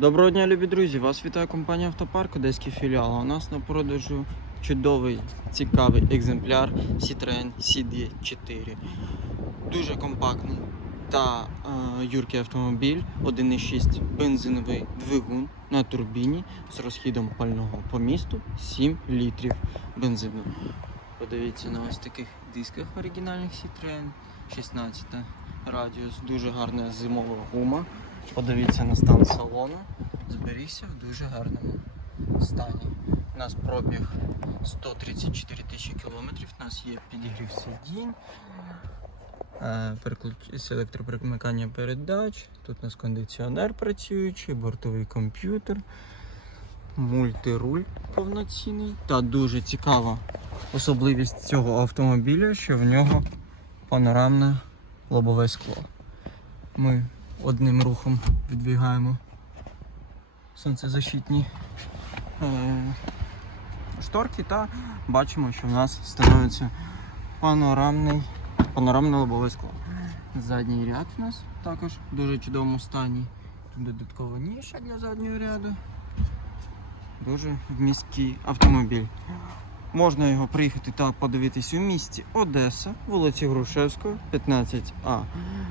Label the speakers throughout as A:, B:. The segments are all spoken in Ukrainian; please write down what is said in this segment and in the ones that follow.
A: Доброго дня, любі друзі! Вас вітає компанія Автопарк, Одеський філіал. У нас на продажу чудовий, цікавий екземпляр Citroen CD4. Дуже компактний та е, юркий автомобіль, 1,6 бензиновий двигун на турбіні з розхідом пального по місту 7 літрів бензину. Подивіться на ось таких дисках оригінальних Citroen 16 радіус, дуже гарна зимова гума. Подивіться на стан салону. Зберігся в дуже гарному стані. У нас пробіг 134 тисячі кілометрів. У нас є підігрів сидінь, е, електропримикання передач. Тут у нас кондиціонер працюючий, бортовий комп'ютер, мультируль повноцінний. Та дуже цікава особливість цього автомобіля, що в нього панорамне лобове скло. Ми одним рухом відвігаємо сонцезащитні е, шторки та бачимо, що в нас становиться панорамний, панорамне лобове скло. Задній ряд у нас також в дуже чудовому стані. Тут додаткова ніша для заднього ряду. Дуже міський автомобіль. Можна його приїхати та подивитись у місті Одеса, вулиці Грушевської, 15А.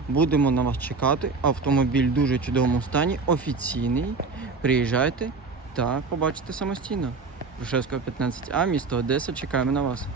A: Будемо на вас чекати. Автомобіль в дуже чудовому стані, офіційний. Приїжджайте та побачите самостійно. Грушевського 15А, місто Одеса. Чекаємо на вас.